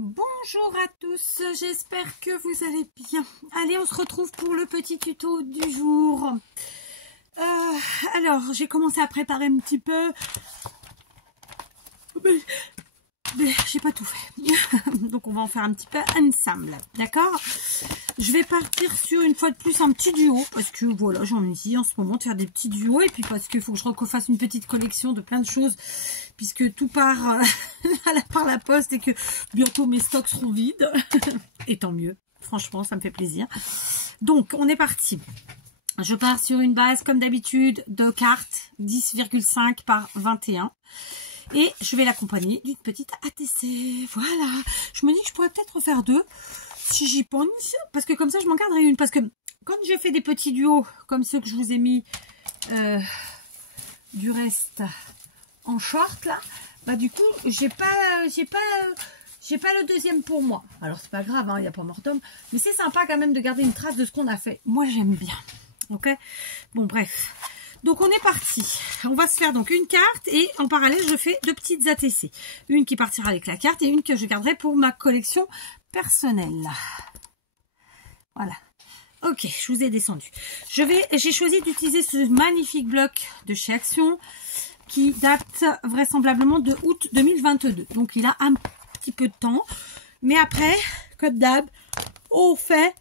Bonjour à tous, j'espère que vous allez bien. Allez, on se retrouve pour le petit tuto du jour. Alors, j'ai commencé à préparer un petit peu, mais j'ai pas tout fait. Donc, on va en faire un petit peu ensemble, d'accord? Je vais partir sur, une fois de plus, un petit duo, parce que voilà, j'ai envie en ce moment de faire des petits duos, et puis parce qu'il faut que je refasse une petite collection de plein de choses, puisque tout part par la poste et que bientôt mes stocks seront vides. Et tant mieux, franchement, ça me fait plaisir. Donc, on est parti. Je pars sur une base, comme d'habitude, de cartes 10,5 par 21. Et je vais l'accompagner d'une petite ATC. Voilà. Je me dis que je pourrais peut-être en faire deux, si j'y pense. Parce que comme ça, je m'en garderai une. Parce que quand j'ai fait des petits duos, comme ceux que je vous ai mis du reste en short, là, bah du coup, j'ai pas le deuxième pour moi. Alors, c'est pas grave, hein, il n'y a pas mort d'homme. Mais c'est sympa quand même de garder une trace de ce qu'on a fait. Moi, j'aime bien. Ok? Bon, bref. Donc, on est parti. On va se faire donc une carte et en parallèle, je fais deux petites ATC. Une qui partira avec la carte et une que je garderai pour ma collection personnelle. Voilà. Ok, je vous ai descendu. J'ai choisi d'utiliser ce magnifique bloc de chez Action qui date vraisemblablement de août 2022. Donc, il a un petit peu de temps. Mais après, comme d'hab, on fait,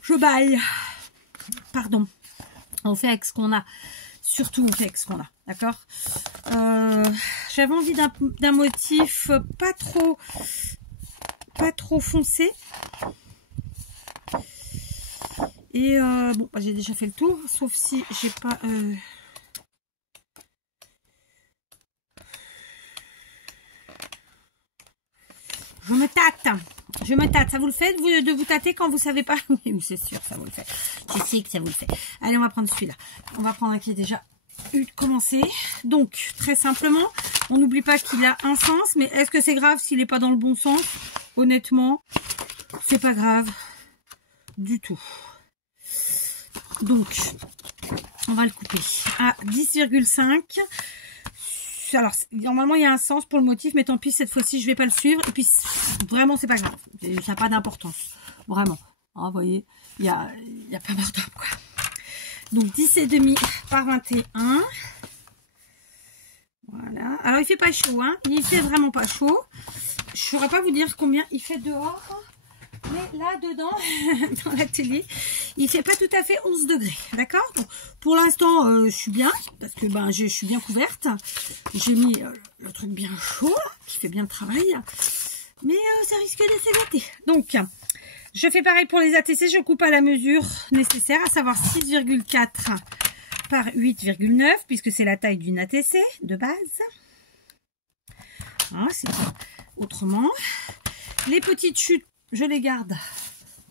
je baille. Pardon. On fait avec ce qu'on a. Surtout, on fait avec ce qu'on a. D'accord? J'avais envie d'un motif pas trop foncé. Et bon, bah, j'ai déjà fait le tour. Sauf si j'ai pas... Je me tâte. Ça vous le fait de vous tâter quand vous savez pas? Oui, c'est sûr, ça vous le fait. Je sais que ça vous le fait. Allez, on va prendre celui-là. On va prendre un qui est déjà eu de commencer. Donc, très simplement, on n'oublie pas qu'il a un sens. Mais est-ce que c'est grave s'il n'est pas dans le bon sens? Honnêtement, c'est pas grave du tout. Donc, on va le couper à 10,5. Alors, normalement, il y a un sens pour le motif, mais tant pis, cette fois-ci, je vais pas le suivre. Et puis, vraiment, c'est pas grave. Ça n'a pas d'importance. Vraiment. Ah, vous voyez, il y a pas mort d'homme, quoi. Donc, 10,5 par 21. Voilà. Alors, il fait pas chaud, hein. Il fait vraiment pas chaud. Je saurais pas vous dire combien il fait dehors. Mais là, dedans, dans l'atelier, il fait pas tout à fait 11 degrés. D'accord? Pour l'instant, je suis bien. Parce que ben, je suis bien couverte. J'ai mis le truc bien chaud, qui fait bien le travail. Mais ça risque de s'égater. Donc, je fais pareil pour les ATC. Je coupe à la mesure nécessaire, à savoir 6,4 par 8,9, puisque c'est la taille d'une ATC de base. Hein, c'est autrement. Les petites chutes, je les garde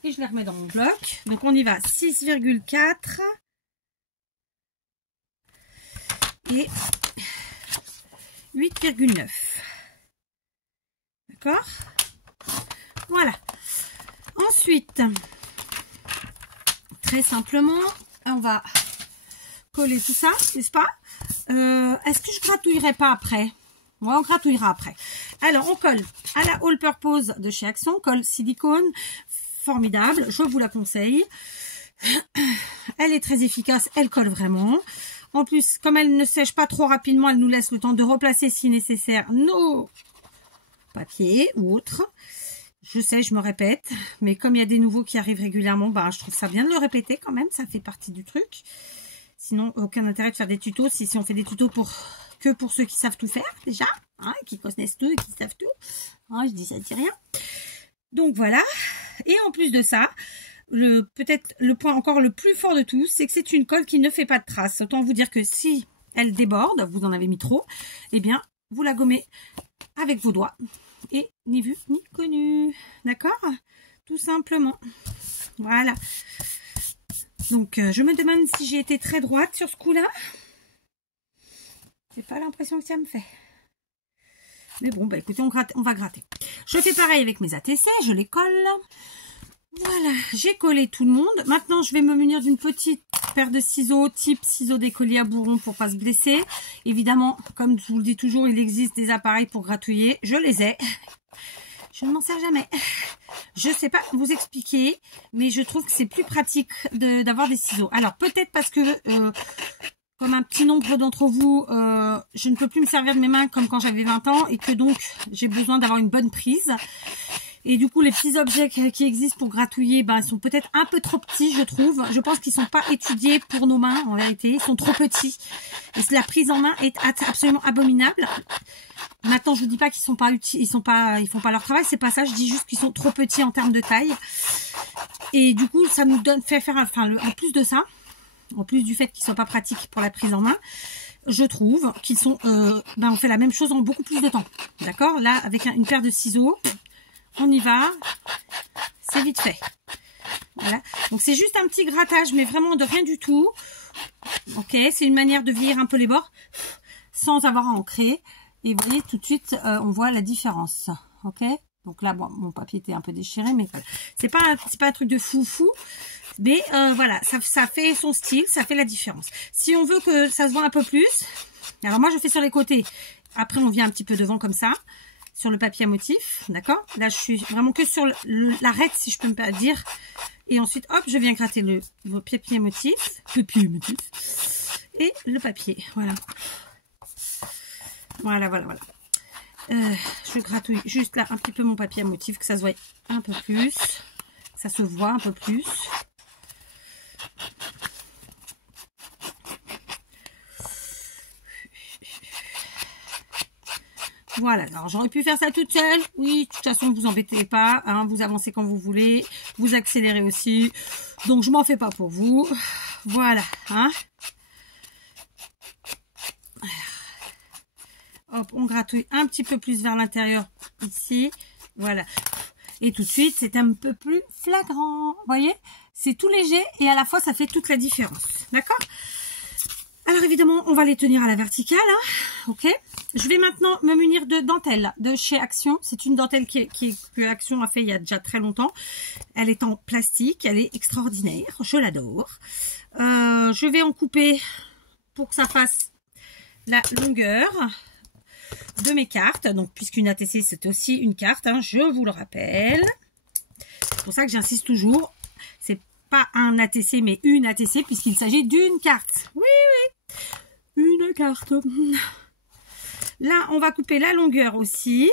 et je les remets dans mon bloc. Donc, on y va. 6,4 et 8,9. D'accord? Voilà. Ensuite, très simplement, on va coller tout ça, n'est-ce pas? Est-ce que je gratouillerai pas après? Ouais, on gratouillera après. Alors, on colle à la All Purpose de chez Action, colle silicone, formidable, je vous la conseille. Elle est très efficace, elle colle vraiment. En plus, comme elle ne sèche pas trop rapidement, elle nous laisse le temps de replacer si nécessaire nos papiers ou autres. Je sais, je me répète, mais comme il y a des nouveaux qui arrivent régulièrement, bah, je trouve ça bien de le répéter quand même, ça fait partie du truc. Sinon, aucun intérêt de faire des tutos si on fait des tutos que pour ceux qui savent tout faire déjà, hein, qui connaissent tout et qui savent tout. Hein, je dis ça, je dis rien. Donc voilà. Et en plus de ça, peut-être le point encore le plus fort de tous, c'est que c'est une colle qui ne fait pas de traces. Autant vous dire que si elle déborde, vous en avez mis trop, eh bien, vous la gommez avec vos doigts. Et ni vu ni connu. D'accord? Tout simplement. Voilà. Donc, je me demande si j'ai été très droite sur ce coup-là. J'ai pas l'impression que ça me fait. Mais bon, bah écoutez, on va gratter. Je fais pareil avec mes ATC, je les colle. Voilà, j'ai collé tout le monde. Maintenant, je vais me munir d'une petite paire de ciseaux, type ciseaux d'écolier à bourron pour pas se blesser. Évidemment, comme je vous le dis toujours, il existe des appareils pour gratouiller. Je les ai. Je ne m'en sers jamais. Je sais pas vous expliquer, mais je trouve que c'est plus pratique d'avoir des ciseaux. Alors peut-être parce que comme un petit nombre d'entre vous, je ne peux plus me servir de mes mains comme quand j'avais 20 ans et que donc j'ai besoin d'avoir une bonne prise. Et du coup, les petits objets qui existent pour gratouiller, ben, ils sont peut-être un peu trop petits, je trouve. Je pense qu'ils sont pas étudiés pour nos mains, en vérité. Ils sont trop petits. Et la prise en main est absolument abominable. Maintenant, je vous dis pas qu'ils sont pas utiles, ils font pas leur travail. C'est pas ça. Je dis juste qu'ils sont trop petits en termes de taille. Et du coup, ça nous fait faire, enfin, en plus de ça, en plus du fait qu'ils sont pas pratiques pour la prise en main, je trouve qu'ils sont, on fait la même chose en beaucoup plus de temps. D'accord? Là, avec une paire de ciseaux, on y va, c'est vite fait. Voilà, donc c'est juste un petit grattage, mais vraiment de rien du tout. Ok, c'est une manière de vieillir un peu les bords sans avoir à ancrer. Et vous voyez, tout de suite, on voit la différence. Ok, donc là, bon, mon papier était un peu déchiré, mais voilà. C'est pas un truc de fou. Mais voilà, ça fait son style, ça fait la différence. Si on veut que ça se voit un peu plus, alors moi je fais sur les côtés. Après, on vient un petit peu devant comme ça. Sur le papier à motif, d'accord? Là, je suis vraiment que sur l'arête, si je peux me dire. Et ensuite, hop, je viens gratter le papier à motif. Et le papier, voilà. Voilà. Je gratouille juste là un petit peu mon papier à motif, que ça se voit un peu plus. Ça se voit un peu plus. Voilà, alors j'aurais pu faire ça toute seule. Oui, de toute façon, vous embêtez pas. Hein, vous avancez quand vous voulez. Vous accélérez aussi. Donc, je m'en fais pas pour vous. Voilà. Hein. Hop, on gratouille un petit peu plus vers l'intérieur ici. Voilà. Et tout de suite, c'est un peu plus flagrant. Vous voyez? C'est tout léger et à la fois, ça fait toute la différence. D'accord? Alors évidemment, on va les tenir à la verticale, hein, ok. Je vais maintenant me munir de dentelle de chez Action. C'est une dentelle que Action a fait il y a déjà très longtemps. Elle est en plastique, elle est extraordinaire, je l'adore. Je vais en couper pour que ça fasse la longueur de mes cartes. Donc puisqu'une ATC c'est aussi une carte, hein, je vous le rappelle. C'est pour ça que j'insiste toujours. C'est pas un ATC mais une ATC puisqu'il s'agit d'une carte. Oui. Une carte. Là, on va couper la longueur aussi.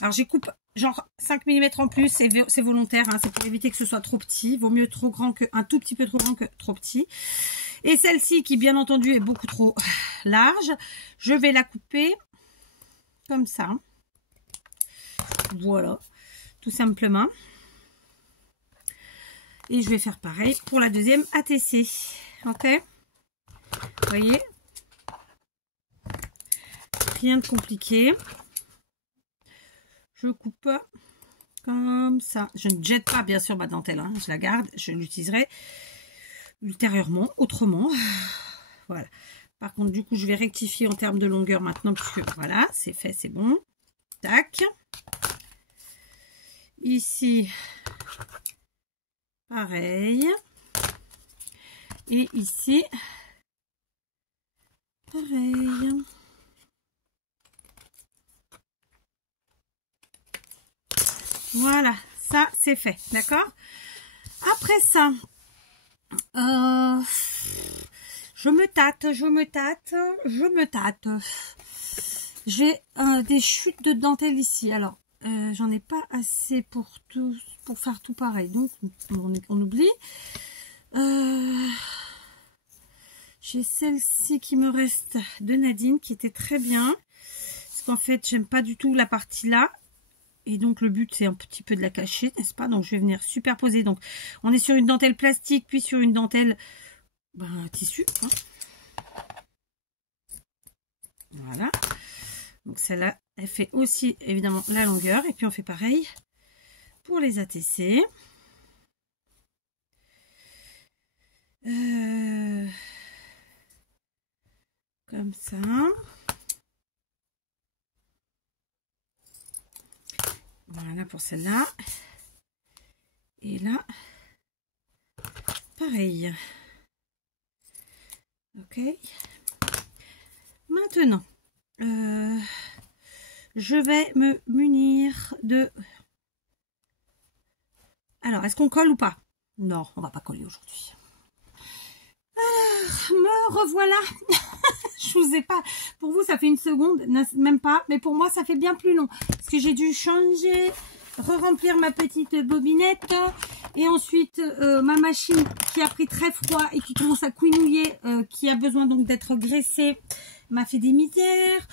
Alors, j'ai coupe genre 5 mm en plus. C'est volontaire. Hein, c'est pour éviter que ce soit trop petit. Vaut mieux trop grand que un tout petit peu trop grand que trop petit. Et celle-ci, qui bien entendu est beaucoup trop large, je vais la couper comme ça. Voilà. Tout simplement. Et je vais faire pareil pour la deuxième ATC. Ok? Vous voyez, rien de compliqué. Je coupe comme ça. Je ne jette pas bien sûr ma dentelle, hein. Je la garde, je l'utiliserai ultérieurement, autrement. Voilà. Par contre, du coup, je vais rectifier en termes de longueur maintenant, puisque voilà, c'est fait, c'est bon. Tac. Ici, pareil. Et ici, pareil. Voilà, ça c'est fait, d'accord? Après ça, je me tâte. J'ai des chutes de dentelle ici. Alors, j'en ai pas assez pour faire tout pareil. Donc, on oublie. J'ai celle-ci qui me reste de Nadine, qui était très bien. Parce qu'en fait, j'aime pas du tout la partie là. Et donc, le but, c'est un petit peu de la cacher, n'est-ce pas? Donc, je vais venir superposer. Donc, on est sur une dentelle plastique, puis sur une dentelle tissu. Hein. Voilà. Donc, celle-là, elle fait aussi, évidemment, la longueur. Et puis, on fait pareil pour les ATC. Comme ça. Voilà pour celle-là. Et là, pareil. Ok. Maintenant, je vais me munir de... Alors, est-ce qu'on colle ou pas? Non, on va pas coller aujourd'hui. Me revoilà. Je vous ai pas... Pour vous, ça fait une seconde, même pas. Mais pour moi, ça fait bien plus long. Parce que j'ai dû changer, re-remplir ma petite bobinette. Et ensuite, ma machine qui a pris très froid et qui commence à couinouiller, qui a besoin donc d'être graissée, m'a fait des misères.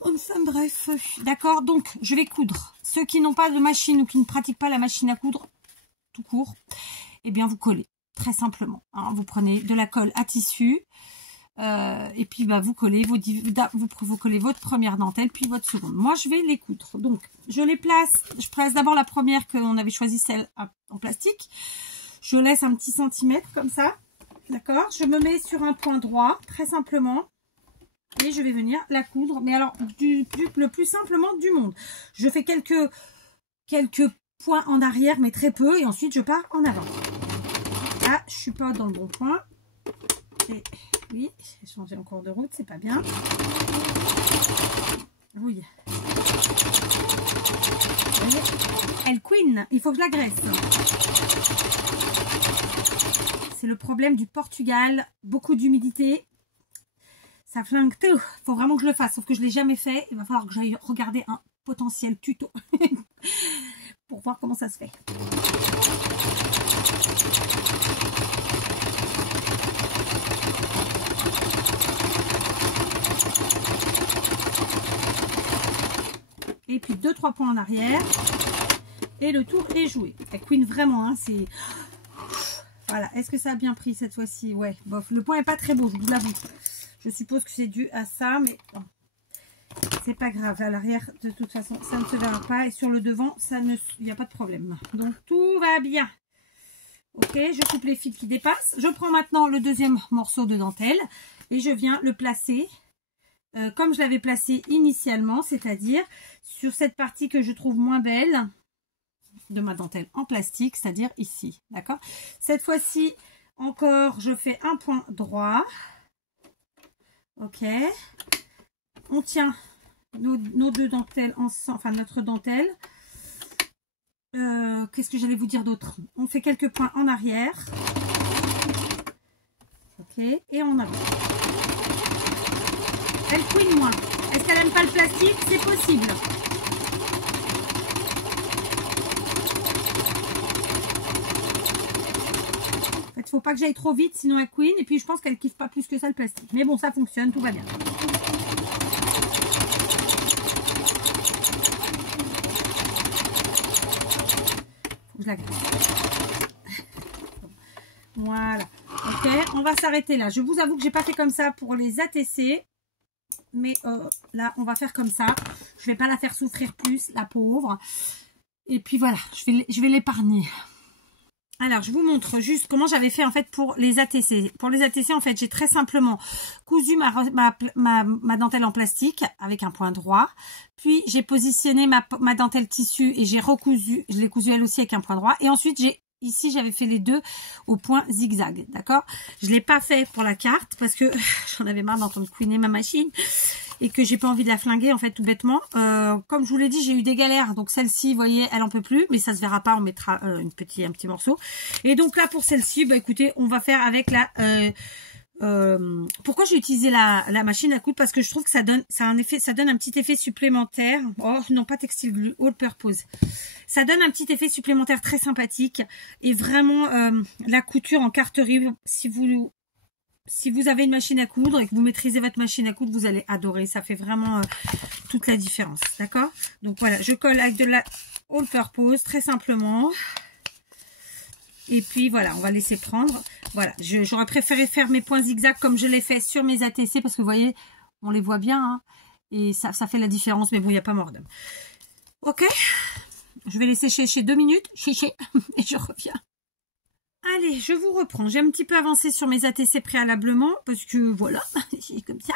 Enfin bref, d'accord. Donc, je vais coudre. Ceux qui n'ont pas de machine ou qui ne pratiquent pas la machine à coudre, tout court, eh bien, vous collez. Très simplement. Hein. Vous prenez de la colle à tissu. Et puis bah, vous collez vous collez votre première dentelle puis votre seconde. Moi je vais les coudre, donc je place d'abord la première qu'on avait choisi, celle en plastique. Je laisse un petit centimètre comme ça, d'accord. Je me mets sur un point droit très simplement et je vais venir la coudre, mais alors le plus simplement du monde. Je fais quelques points en arrière mais très peu, et ensuite je pars en avant. Ah, je suis pas dans le bon point. Et oui, j'ai changé encore de route, c'est pas bien. Oui. Elle couine, il faut que je la graisse. C'est le problème du Portugal, beaucoup d'humidité. Ça flingue tout. Il faut vraiment que je le fasse, sauf que je ne l'ai jamais fait. Il va falloir que j'aille regarder un potentiel tuto pour voir comment ça se fait. Et puis 2-3 points en arrière. Et le tour est joué. Elle couine vraiment, hein, c'est... Voilà, est-ce que ça a bien pris cette fois-ci? Ouais, bof. Le point n'est pas très beau, je vous l'avoue. Je suppose que c'est dû à ça, mais bon, c'est pas grave. À l'arrière, de toute façon, ça ne se verra pas. Et sur le devant, il n'y a pas de problème. Donc, tout va bien. Ok, je coupe les fils qui dépassent. Je prends maintenant le deuxième morceau de dentelle et je viens le placer comme je l'avais placé initialement, c'est-à-dire sur cette partie que je trouve moins belle de ma dentelle en plastique, c'est-à-dire ici, d'accord. Cette fois-ci, encore, je fais un point droit. Ok. On tient nos deux dentelles ensemble, enfin notre dentelle. Qu'est-ce que j'allais vous dire d'autre? On fait quelques points en arrière. Ok. Et en avant. Elle couine moins. Est-ce qu'elle n'aime pas le plastique? C'est possible. En fait, il ne faut pas que j'aille trop vite, sinon elle couine. Et puis, je pense qu'elle ne kiffe pas plus que ça le plastique. Mais bon, ça fonctionne, tout va bien. Faut que je la graisse. Voilà. Ok, on va s'arrêter là. Je vous avoue que j'ai pas fait comme ça pour les ATC. Mais là, on va faire comme ça. Je vais pas la faire souffrir plus, la pauvre. Et puis voilà, je vais l'épargner. Alors, je vous montre juste comment j'avais fait en fait pour les ATC. Pour les ATC, en fait, j'ai très simplement cousu ma dentelle en plastique avec un point droit. Puis, j'ai positionné ma dentelle tissu et j'ai recousu. Je l'ai cousue elle aussi avec un point droit. Et ensuite, ici, j'avais fait les deux au point zigzag, d'accord? Je ne l'ai pas fait pour la carte parce que j'en avais marre d'entendre couiner ma machine et que j'ai pas envie de la flinguer, en fait, tout bêtement. Comme je vous l'ai dit, j'ai eu des galères. Donc, celle-ci, vous voyez, elle en peut plus, mais ça se verra pas. On mettra un petit morceau. Et donc, là, pour celle-ci, bah, écoutez, on va faire avec la... pourquoi j'ai utilisé la machine à coudre? Parce que je trouve que ça donne un petit effet supplémentaire. Oh non, pas textile glue, all purpose. Ça donne un petit effet supplémentaire très sympathique. Et vraiment, la couture en carterie, si vous avez une machine à coudre et que vous maîtrisez votre machine à coudre, vous allez adorer. Ça fait vraiment toute la différence, d'accord? Donc voilà, je colle avec de la all purpose, très simplement. Et puis voilà, on va laisser prendre. Voilà, j'aurais préféré faire mes points zigzag comme je l'ai fait sur mes ATC parce que vous voyez, on les voit bien. Hein, et ça fait la différence, mais bon, il n'y a pas mort d'homme. Ok, je vais laisser sécher 2 minutes, et je reviens. Allez, je vous reprends. J'ai un petit peu avancé sur mes ATC préalablement parce que voilà, c'est comme ça.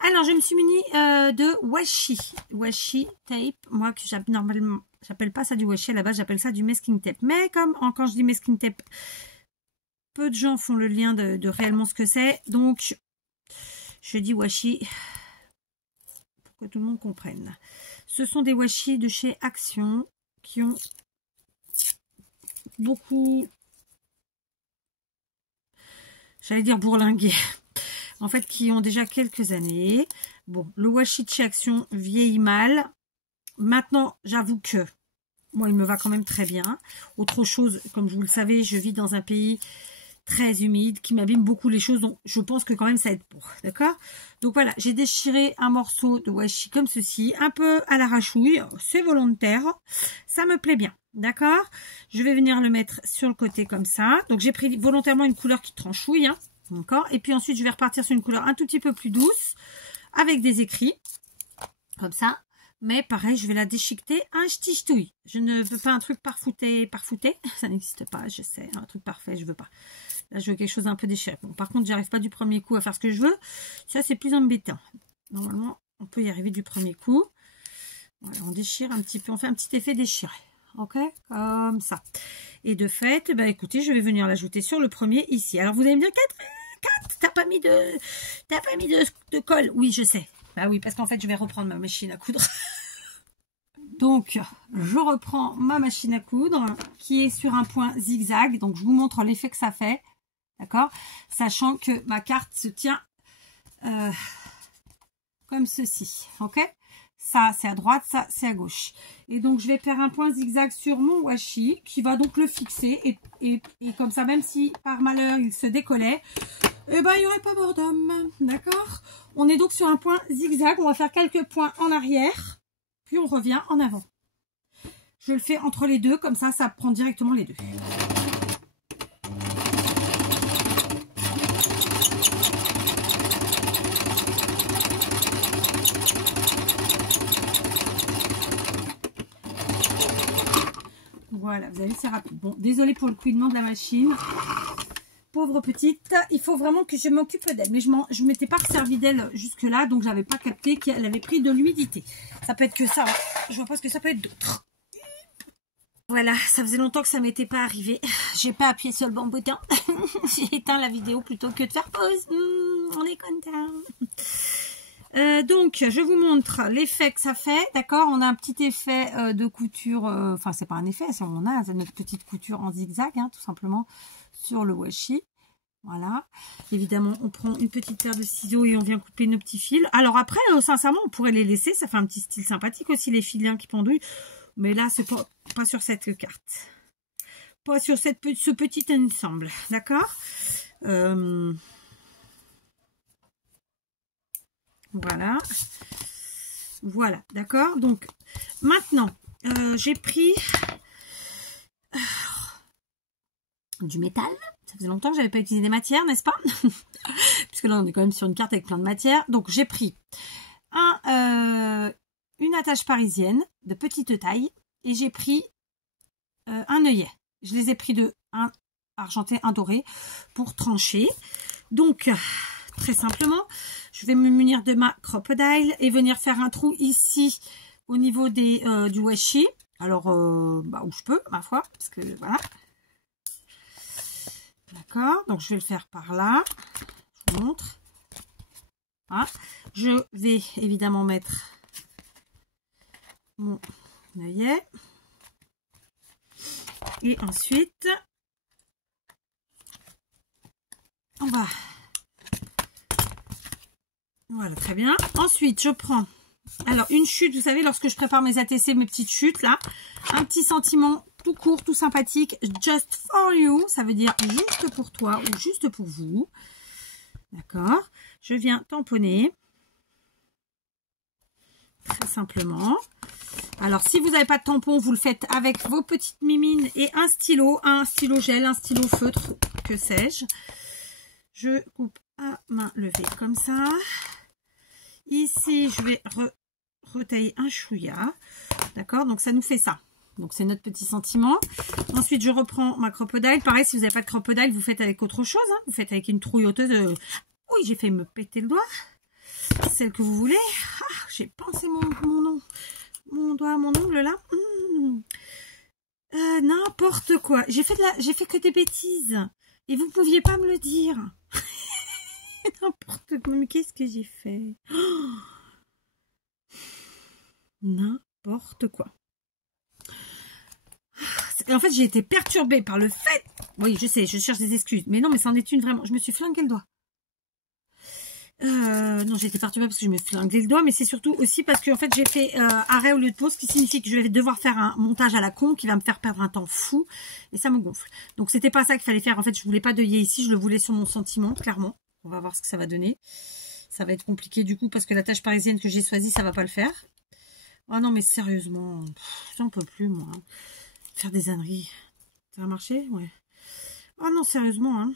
Alors, je me suis munie de washi tape. Moi, que normalement, j'appelle pas ça du washi à la base, j'appelle ça du masking tape. Mais quand je dis masking tape, peu de gens font le lien de réellement ce que c'est. Donc, je dis washi pour que tout le monde comprenne. Ce sont des washi de chez Action qui ont beaucoup, j'allais dire bourlingué, en fait, qui ont déjà quelques années. Bon, le washi de chez Action vieillit mal. Maintenant, j'avoue que moi, il me va quand même très bien. Autre chose, comme vous le savez, je vis dans un pays très humide, qui m'abîme beaucoup les choses, donc je pense que quand même ça aide pour, d'accord? Donc voilà, j'ai déchiré un morceau de washi comme ceci, un peu à l'arrachouille, c'est volontaire, ça me plaît bien, d'accord? Je vais venir le mettre sur le côté comme ça, donc j'ai pris volontairement une couleur qui tranchouille, hein, d'accord? Et puis ensuite je vais repartir sur une couleur un tout petit peu plus douce, avec des écrits, comme ça. Mais pareil, je vais la déchiqueter un ch'ti-ch'touille. Je ne veux pas un truc parfouté. Ça n'existe pas, je sais. Un truc parfait, je veux pas. Là, je veux quelque chose d'un peu déchiré. Bon, par contre, j'arrive pas du premier coup à faire ce que je veux. Ça, c'est plus embêtant. Normalement, on peut y arriver du premier coup. Voilà, on déchire un petit peu. On fait un petit effet déchiré. Ok? Comme ça. Et de fait, bah, écoutez, je vais venir l'ajouter sur le premier ici. Alors, vous allez me dire, Catherine, t'as pas mis de colle. Oui, je sais. Bah oui, parce qu'en fait, je vais reprendre ma machine à coudre. Donc, je reprends ma machine à coudre qui est sur un point zigzag. Donc, je vous montre l'effet que ça fait. D'accord? Sachant que ma carte se tient comme ceci. Ok? Ça, c'est à droite, ça, c'est à gauche. Et donc, je vais faire un point zigzag sur mon washi qui va donc le fixer. Et comme ça, même si par malheur, il se décollait, eh ben, il n'y aurait pas mort d'homme. D'accord? On est donc sur un point zigzag. On va faire quelques points en arrière. Puis, on revient en avant. Je le fais entre les deux. Comme ça, ça prend directement les deux. Voilà, vous avez vu, c'est rapide. Bon, désolé pour le couinement de la machine. Pauvre petite, il faut vraiment que je m'occupe d'elle. Mais je ne m'étais pas servi d'elle jusque-là, donc je n'avais pas capté qu'elle avait pris de l'humidité. Ça peut être que ça, hein. Je vois pas ce que ça peut être d'autre. Voilà, ça faisait longtemps que ça m'était pas arrivé. J'ai pas appuyé sur le bon bouton. J'ai éteint la vidéo plutôt que de faire pause. On est content. Donc, je vous montre l'effet que ça fait. D'accord, on a un petit effet de couture. Enfin, c'est pas un effet, on a notre petite couture en zigzag, hein, tout simplement, sur le washi. Voilà. Évidemment, on prend une petite paire de ciseaux et on vient couper nos petits fils. Alors après, sincèrement, on pourrait les laisser. Ça fait un petit style sympathique aussi, les filiens qui pendouillent. Mais là, c'est pas sur cette carte. Pas sur ce petit ensemble. D'accord? Voilà. Voilà, d'accord. Donc, maintenant, j'ai pris du métal. Ça faisait longtemps que j'avais pas utilisé des matières, n'est-ce pas? Puisque là, on est quand même sur une carte avec plein de matières. Donc, j'ai pris une attache parisienne de petite taille et j'ai pris un œillet. Je les ai pris de un argenté, un doré pour trancher. Donc, très simplement, je vais me munir de ma crocodile et venir faire un trou ici au niveau du washi. Alors, où je peux, ma foi, parce que voilà. D'accord, donc je vais le faire par là. Je vous montre. Voilà. Je vais évidemment mettre mon œillet. Et ensuite, on va... Voilà, très bien. Ensuite, je prends... Alors, une chute, vous savez, lorsque je prépare mes ATC, mes petites chutes, là, un petit sentiment tout court, tout sympathique, just for you, ça veut dire juste pour toi ou juste pour vous. D'accord. Je viens tamponner. Très simplement. Alors, si vous n'avez pas de tampon, vous le faites avec vos petites mimines et un stylo gel, un stylo feutre, que sais-je. Je coupe à main levée comme ça. Ici, je vais retailler un chouïa. D'accord, donc ça nous fait ça. Donc, c'est notre petit sentiment. Ensuite, je reprends ma crocodile. Pareil, si vous n'avez pas de crocodile, vous faites avec autre chose. Hein. Vous faites avec une trouille hauteuse. Oui, j'ai fait me péter le doigt. Celle que vous voulez. Ah, j'ai pensé mon nom. Mon doigt, mon ongle là. N'importe quoi. J'ai fait que des bêtises. Et vous pouviez pas me le dire. N'importe quoi. Mais qu'est-ce que j'ai fait? N'importe n'importe quoi. Et en fait, j'ai été perturbée par le fait... Oui, je sais, je cherche des excuses. Mais non, mais c'en est une vraiment. Je me suis flingué le doigt. Non, j'ai été perturbée parce que je me suis flingué le doigt. Mais c'est surtout aussi parce que en fait, j'ai fait arrêt au lieu de pause. Ce qui signifie que je vais devoir faire un montage à la con qui va me faire perdre un temps fou. Et ça me gonfle. Donc, c'était pas ça qu'il fallait faire. En fait, je voulais pas d'œillet ici. Je le voulais sur mon sentiment, clairement. On va voir ce que ça va donner. Ça va être compliqué du coup parce que la tâche parisienne que j'ai choisie, ça va pas le faire. Oh non, mais sérieusement, j'en peux plus, moi. Faire des âneries. Ça va marcher? Ouais. Oh non, sérieusement, hein.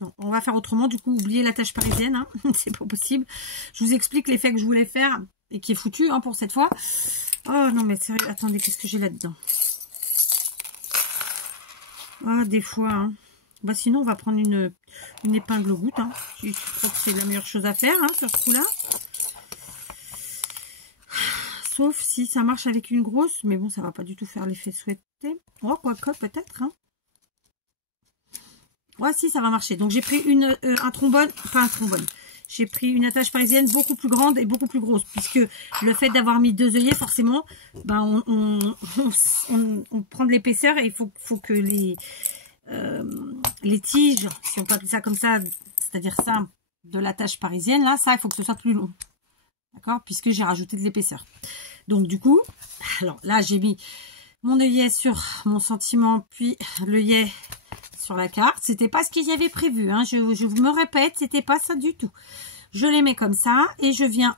Non, on va faire autrement. Du coup, oubliez la tâche parisienne. Hein. C'est pas possible. Je vous explique l'effet que je voulais faire et qui est foutu hein, pour cette fois. Oh non, mais sérieux. Attendez, qu'est-ce que j'ai là-dedans? Ah, des fois. Hein. Bah, sinon, on va prendre une épingle au goutte. Hein. Je crois que c'est la meilleure chose à faire hein, sur ce coup-là. Sauf si ça marche avec une grosse. Mais bon, ça va pas du tout faire l'effet souhaité. Oh, quoique, peut-être. Hein. Ouais, si, ça va marcher. Donc, j'ai pris un trombone. Pas un trombone. J'ai pris une attache parisienne beaucoup plus grande et beaucoup plus grosse. Puisque le fait d'avoir mis 2 œillets, forcément, ben, on prend de l'épaisseur et il faut que les tiges, si on peut appeler ça comme ça, c'est-à-dire ça, de l'attache parisienne, là, ça, il faut que ce soit plus long. D'accord? Puisque j'ai rajouté de l'épaisseur. Donc, du coup, alors là, j'ai mis mon œillet sur mon sentiment, puis l'œillet sur la carte. C'était pas ce qu'il y avait prévu. Hein. Je me répète, c'était pas ça du tout. Je les mets comme ça et je viens...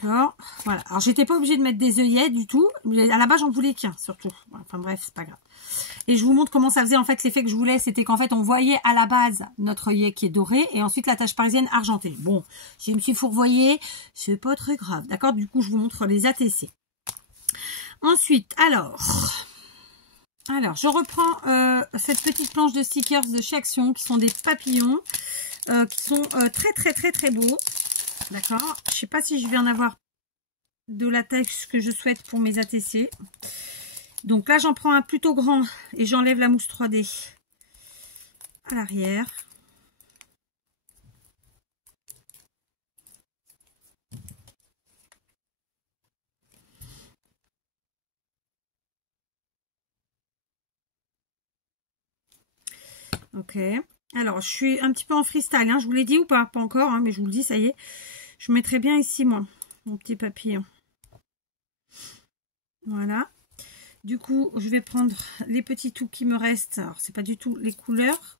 D'accord. Voilà. Alors, j'étais pas obligée de mettre des œillets du tout. Mais à la base, j'en voulais qu'un, surtout. Enfin, bref, c'est pas grave. Et je vous montre comment ça faisait. En fait, l'effet que je voulais, c'était qu'en fait, on voyait à la base notre œillet qui est doré et ensuite la tache parisienne argentée. Bon, je me suis fourvoyée. C'est pas très grave. D'accord. Du coup, je vous montre les ATC. Ensuite, alors, je reprends cette petite planche de stickers de chez Action qui sont des papillons qui sont très beaux. D'accord. Je sais pas si je vais en avoir de la taille que je souhaite pour mes ATC. Donc là, j'en prends un plutôt grand et j'enlève la mousse 3D à l'arrière. Ok. Alors, je suis un petit peu en freestyle. Hein. Je vous l'ai dit ou pas? Pas encore, hein, mais je vous le dis, ça y est. Je mettrai bien ici, moi, mon petit papillon. Voilà. Du coup, je vais prendre les petits tout qui me restent. Alors, c'est pas du tout les couleurs.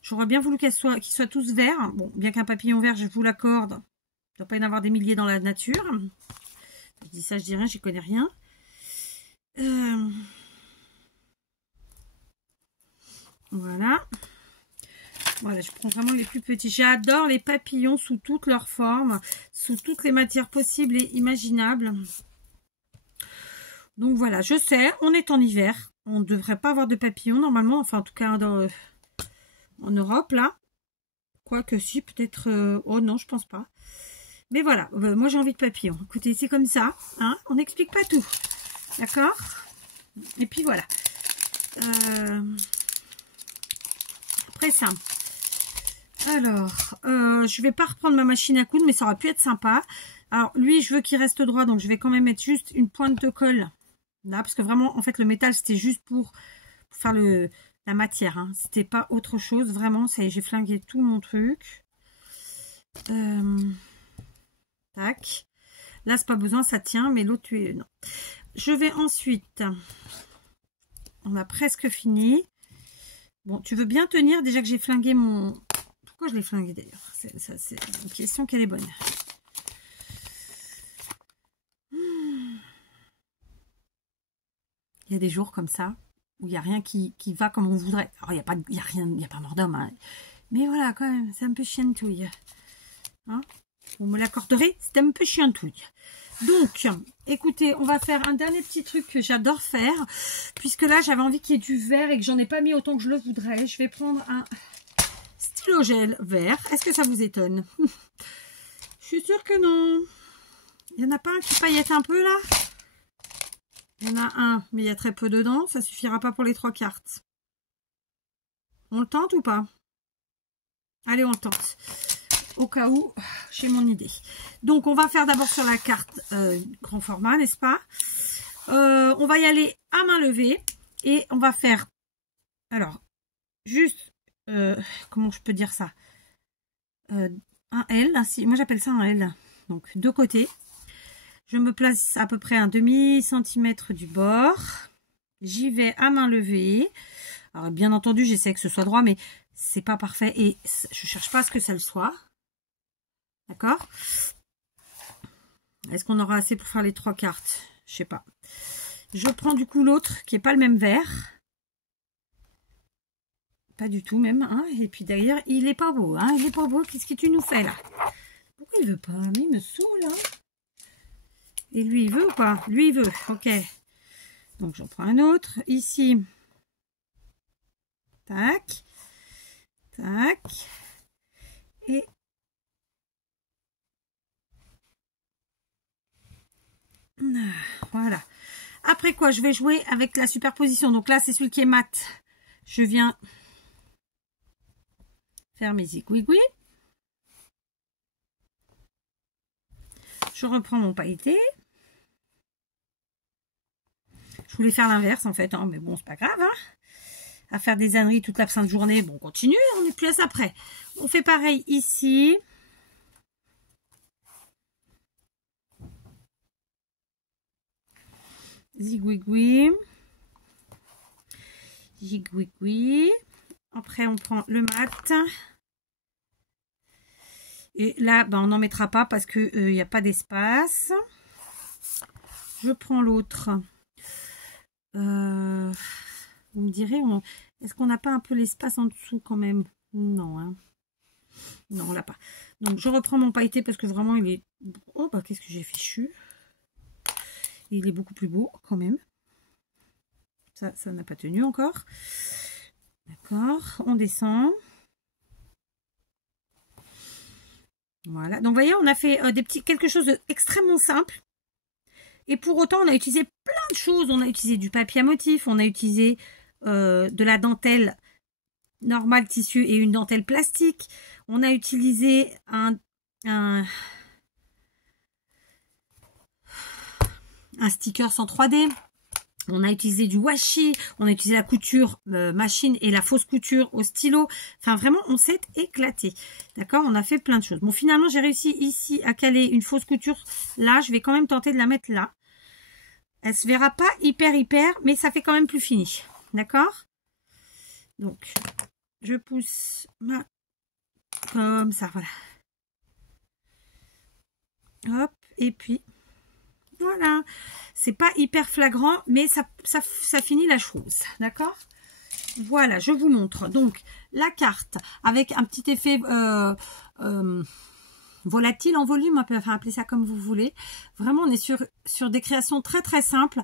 J'aurais bien voulu qu'ils soient tous verts. Bon, bien qu'un papillon vert, je vous l'accorde. Il ne doit pas y en avoir des milliers dans la nature. Je dis ça, je dis rien, j'y connais rien. Voilà. Voilà, je prends vraiment les plus petits. J'adore les papillons sous toutes leurs formes, sous toutes les matières possibles et imaginables. Donc voilà, je sais, on est en hiver. On ne devrait pas avoir de papillons normalement. Enfin, en tout cas, en Europe, là. Quoique si, peut-être... oh non, je pense pas. Mais voilà, moi j'ai envie de papillons. Écoutez, c'est comme ça. Hein, on n'explique pas tout. D'accord? Et puis voilà. Après ça... Alors, je vais pas reprendre ma machine à coudre, mais ça aurait pu être sympa. Alors, lui, je veux qu'il reste droit, donc je vais quand même mettre juste une pointe de colle. Là, parce que vraiment, en fait, le métal, c'était juste pour faire la matière. Hein. C'était pas autre chose. Vraiment, ça y est, j'ai flingué tout mon truc. Tac. Là, c'est pas besoin, ça tient, mais l'autre, non. Je vais ensuite... On a presque fini. Bon, tu veux bien tenir, déjà que j'ai flingué mon... Pourquoi je l'ai flingué d'ailleurs? C'est une question qu'elle est bonne. Il y a des jours comme ça où il n'y a rien qui va comme on voudrait. Alors, il n'y a rien, il n'y a pas mort d'homme. Hein. Mais voilà, quand même, c'est un peu chiantouille. Hein, vous me l'accorderez, c'est un peu chiantouille. Donc, écoutez, on va faire un dernier petit truc que j'adore faire. Puisque là, j'avais envie qu'il y ait du vert et que j'en ai pas mis autant que je le voudrais. Je vais prendre un... stylo gel vert. Est-ce que ça vous étonne? Je suis sûre que non. Il n'y en a pas un qui paillette un peu là? Il y en a un, mais il y a très peu dedans. Ça suffira pas pour les 3 cartes. On le tente ou pas? Allez, on le tente. au cas où j'ai mon idée. Donc on va faire d'abord sur la carte grand format, n'est-ce pas? On va y aller à main levée et on va faire, alors juste comment je peux dire ça, un L, moi j'appelle ça un L, donc deux côtés. Je me place à peu près un demi-centimètre du bord. J'y vais à main levée. Alors bien entendu, j'essaie que ce soit droit, mais c'est pas parfait et je cherche pas à ce que ça le soit. D'accord? Est-ce qu'on aura assez pour faire les 3 cartes? Je sais pas. Je prends du coup l'autre qui est pas le même vert. Pas du tout même. Hein. Et puis d'ailleurs, il est pas beau. Hein. Il est pas beau. Qu'est-ce que tu nous fais là? Pourquoi il veut pas? Mais il me saoule. Hein. Et lui, il veut ou pas? Lui, il veut. Ok. Donc, j'en prends un autre. Ici. Tac. Tac. Et... voilà. Après quoi, je vais jouer avec la superposition. Donc là, c'est celui qui est mat. Je viens faire mes zigouigouis. Je reprends mon pailleté. Je voulais faire l'inverse en fait, hein, mais bon, c'est pas grave. Hein. À faire des âneries toute la sainte journée. Bon, on continue, on n'est plus à ça près. On fait pareil ici. Zigouigouis. Zigouigouis. Après, on prend le mat. Et là, ben, on n'en mettra pas parce qu'il n'y a pas d'espace. Je prends l'autre. Vous me direz, est-ce qu'on n'a pas un peu l'espace en dessous quand même? Non, hein. Non, on l'a pas. Donc, je reprends mon pailleté parce que vraiment, il est... Oh, bah, qu'est-ce que j'ai fichu? Il est beaucoup plus beau quand même. Ça n'a pas tenu encore. D'accord, on descend. Voilà, donc vous voyez, on a fait quelque chose d'extrêmement simple. Et pour autant, on a utilisé plein de choses. On a utilisé du papier à motif, on a utilisé de la dentelle normale tissu et une dentelle plastique. On a utilisé un sticker sans 3D. On a utilisé du washi, on a utilisé la couture machine et la fausse couture au stylo. Enfin, vraiment, on s'est éclaté. D'accord? On a fait plein de choses. Bon, finalement, j'ai réussi ici à caler une fausse couture. Là, je vais quand même tenter de la mettre là. Elle se verra pas hyper, mais ça fait quand même plus fini. D'accord? Donc, je pousse ma... comme ça, voilà. Hop, et puis... voilà, c'est pas hyper flagrant, mais ça finit la chose, d'accord? Voilà, je vous montre donc la carte avec un petit effet volatile en volume, on peut appeler ça comme vous voulez. Vraiment, on est sur des créations très très simples.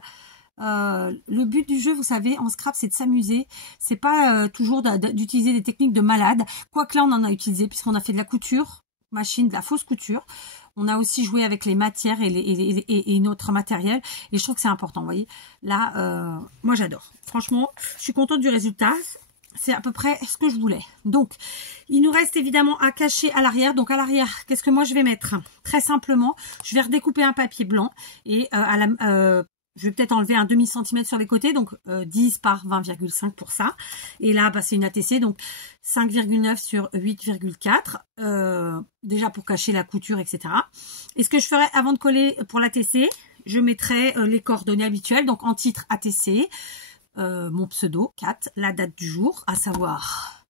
Le but du jeu, vous savez, en scrap, c'est de s'amuser. C'est pas toujours d'utiliser des techniques de malade. Quoique là, on en a utilisé puisqu'on a fait de la couture machine, de la fausse couture. On a aussi joué avec les matières et notre matériel. Et je trouve que c'est important, vous voyez. Là, moi, j'adore. Franchement, je suis contente du résultat. C'est à peu près ce que je voulais. Donc, il nous reste évidemment à cacher à l'arrière. Donc, à l'arrière, qu'est-ce que moi, je vais mettre? Très simplement, je vais redécouper un papier blanc. Et je vais peut-être enlever un demi-centimètre sur les côtés, donc 10 par 20,5 pour ça. Et là, bah, c'est une ATC, donc 5,9 sur 8,4, déjà pour cacher la couture, etc. Et ce que je ferai avant de coller pour l'ATC, je mettrai les coordonnées habituelles, donc en titre ATC, mon pseudo, 4, la date du jour, à savoir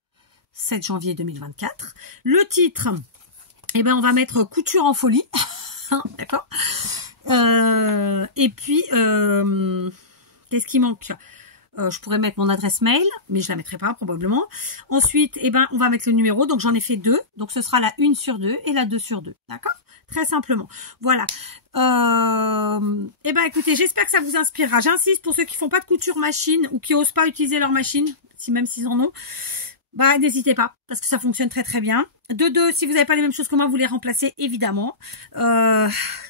7 janvier 2024. Le titre, eh ben, on va mettre couture en folie, d'accord. Et puis, qu'est-ce qui manque? Je pourrais mettre mon adresse mail, mais je la mettrai pas probablement. Ensuite, eh ben, on va mettre le numéro. Donc, j'en ai fait 2. Donc, ce sera la 1 sur 2 et la 2 sur 2. D'accord? Très simplement. Voilà. Eh ben, écoutez, j'espère que ça vous inspirera. J'insiste pour ceux qui font pas de couture machine ou qui osent pas utiliser leur machine, même s'ils en ont. Bah, n'hésitez pas, parce que ça fonctionne très très bien. De deux, si vous n'avez pas les mêmes choses que moi, vous les remplacez évidemment.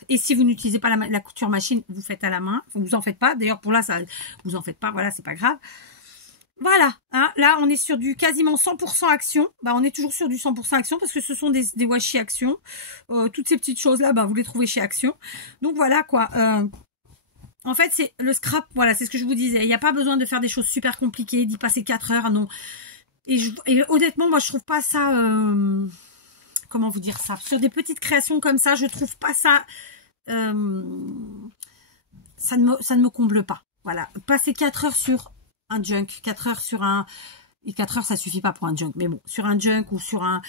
Et si vous n'utilisez pas la couture machine, vous faites à la main. Vous en faites pas. D'ailleurs, pour là, ça, vous en faites pas. Voilà, c'est pas grave. Voilà, hein, là on est sur du quasiment 100% action. Bah on est toujours sur du 100% action parce que ce sont des washi action. Toutes ces petites choses là, bah vous les trouvez chez Action. Donc voilà quoi. En fait c'est le scrap, voilà, c'est ce que je vous disais. Il n'y a pas besoin de faire des choses super compliquées, d'y passer 4 heures, non. Et honnêtement, moi je trouve pas ça. Comment vous dire ça? Sur des petites créations comme ça, je trouve pas ça. Ça ne me comble pas. Voilà, passer 4 heures sur un junk, 4 heures sur un... Et 4 heures, ça suffit pas pour un junk. Mais bon, sur un junk ou sur un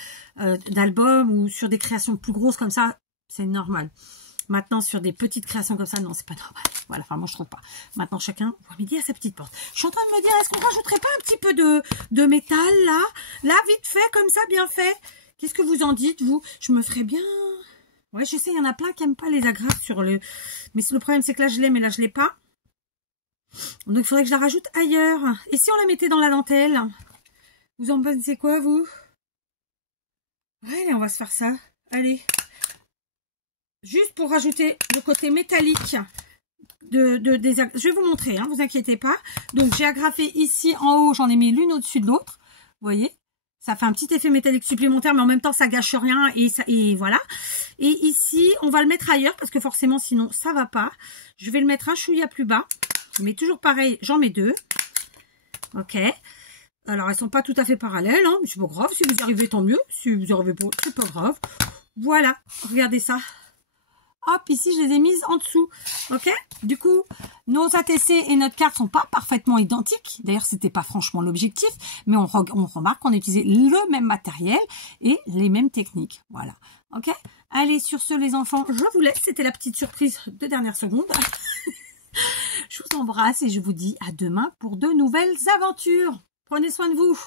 d'album ou sur des créations plus grosses comme ça, c'est normal. Maintenant, sur des petites créations comme ça, non, c'est pas normal. Voilà, enfin, moi, je trouve pas. Maintenant, chacun voit midi à sa petite porte. Je suis en train de me dire, est-ce qu'on rajouterait pas un petit peu de métal, là? Là, vite fait, comme ça, bien fait. Qu'est-ce que vous en dites, vous? Je me ferais bien... Ouais, je sais, il y en a plein qui aiment pas les agrafes sur le... Mais le problème, c'est que là, je l'ai, mais là, je l'ai pas. Donc, il faudrait que je la rajoute ailleurs. Et si on la mettait dans la dentelle? Vous en pensez quoi, vous? Allez, on va se faire ça. Allez. Juste pour rajouter le côté métallique des agrafes. Je vais vous montrer, hein, vous inquiétez pas. Donc, j'ai agrafé ici en haut. J'en ai mis l'une au-dessus de l'autre. Vous voyez? Ça fait un petit effet métallique supplémentaire, mais en même temps, ça gâche rien. Et voilà. Et ici, on va le mettre ailleurs parce que forcément, sinon, ça va pas. Je vais le mettre un chouïa plus bas. Mais toujours pareil, j'en mets 2. Ok. Alors, elles sont pas tout à fait parallèles, hein, mais c'est pas grave. Si vous y arrivez, tant mieux. Si vous y arrivez pas, c'est pas grave. Voilà, regardez ça. Hop, ici, je les ai mises en dessous. Ok. Du coup, nos ATC et notre carte sont pas parfaitement identiques. D'ailleurs, c'était pas franchement l'objectif, mais on remarque qu'on a utilisé le même matériel et les mêmes techniques. Voilà. Ok. Allez, sur ce, les enfants, je vous laisse. C'était la petite surprise de dernière seconde. Je vous embrasse et je vous dis à demain pour de nouvelles aventures. Prenez soin de vous.